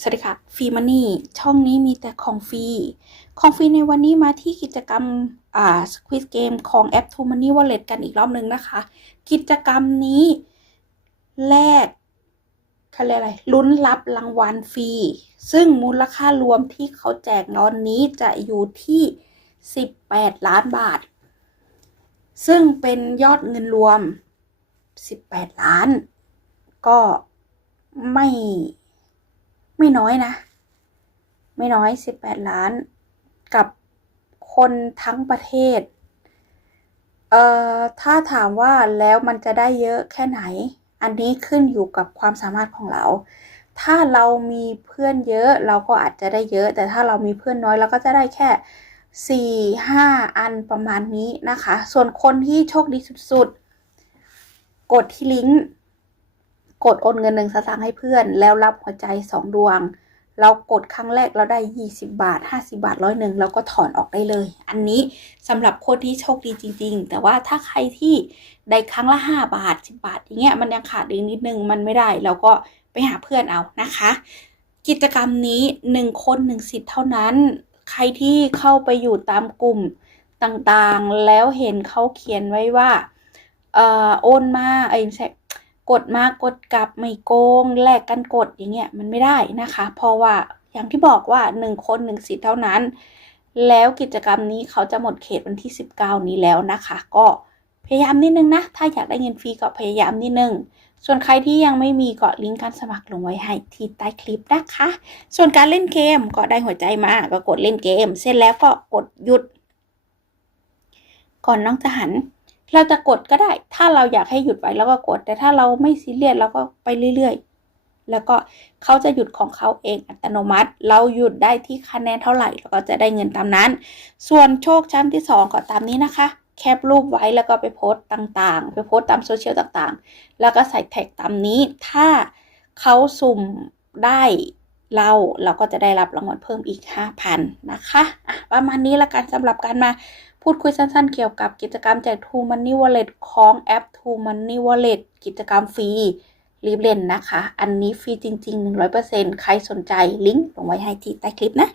สวัสดีค่ะฟรีมันนี่ช่องนี้มีแต่ของฟรี ของฟรีในวันนี้มาที่กิจกรรมอ่าสควิ g เกมของแอป t ูมันนี่วอลเล็ตกันอีกรอบหนึ่งนะคะ กิจกรรมนี้แลกเขาเรียกอะไรลุ้นรับรางวัลฟรี ซึ่งมูลค่ารวมที่เขาแจกนอนนี้จะอยู่ที่ 18 ล้านบาท ซึ่งเป็นยอดเงินรวม 18 ล้าน ก็ไม่ ไม่น้อยนะ ไม่น้อยสิบแปดล้าน กับคนทั้งประเทศ เอ่อ ถ้าถามว่าแล้วมันจะได้เยอะแค่ไหน อันนี้ขึ้นอยู่กับความสามารถของเรา ถ้าเรามีเพื่อนเยอะเราก็อาจจะได้เยอะ แต่ถ้าเรามีเพื่อนน้อยเราก็จะได้แค่สี่ห้าอันประมาณนี้นะคะ ส่วนคนที่โชคดีสุดๆ กดที่ลิงก์ กดโอนเงินหนึ่งสตางค์ให้เพื่อน แล้วรับหัวใจสองดวง เรากดครั้งแรกเราได้ 20 บาท 50 บาทร้อยหนึ่งเราก็ถอนออกได้เลย อันนี้สำหรับคนที่โชคดีจริง ๆ แต่ว่าถ้าใครที่ได้ครั้งละ 5 บาท 10 บาท อย่างเงี้ยมันยังขาดอีกนิดนึงมันไม่ได้เราก็ไปหาเพื่อนเอานะคะ กิจกรรมนี้ 1 คน 1 สิทธิ์เท่านั้น ใครที่เข้าไปอยู่ตามกลุ่มต่างๆ แล้วเห็นเขาเขียนไว้ว่าเออโอนมาไอ้ กดมากดกลับไม่โกงแลกกันกดอย่างเงี้ยมันไม่ได้นะคะ เพราะว่าอย่างที่บอกว่าหนึ่งคนหนึ่งสิทธิ์เท่านั้น แล้วกิจกรรมนี้เขาจะหมดเขตวันที่ 19 นี้แล้วนะคะ ก็พยายามนิดนึงนะ ถ้าอยากได้เงินฟรีก็พยายามนิดนึง ส่วนใครที่ยังไม่มีก็ลิงก์การสมัครลงไว้ให้ที่ใต้คลิปนะคะ ส่วนการเล่นเกมก็ได้หัวใจมาก็กดเล่นเกม เสร็จแล้วก็กดหยุด ก่อนน้องจะหัน เราจะกดก็ได้ ถ้าเราอยากให้หยุดไว้แล้วก็กด แต่ถ้าเราไม่ซีเรียสเราก็ไปเรื่อยๆ แล้วก็เขาจะหยุดของเขาเองอัตโนมัติ เราหยุดได้ที่คะแนนเท่าไหร่เราก็จะได้เงินตามนั้น ส่วนโชคชั้นที่สองก็ตามนี้นะคะ แคปรูปไว้แล้วก็ไปโพสต์ต่างๆ ไปโพสต์ตามโซเชียลต่างๆ แล้วก็ใส่แท็กตามนี้ ถ้าเขาสุ่มได้ เราเราก็จะได้รับรางวัลเพิ่มอีก 5,000 นะคะอะประมาณนี้ละกันสำหรับการมาพูดคุยสั้นๆ เกี่ยวกับกิจกรรมแจก True Money Wallet ของแอป True Money Wallet กิจกรรมฟรีรีบเล่นนะคะ อันนี้ฟรีจริง ๆ 100%ใครสนใจลิงก์ลงไว้ให้ที่ใต้คลิปนะ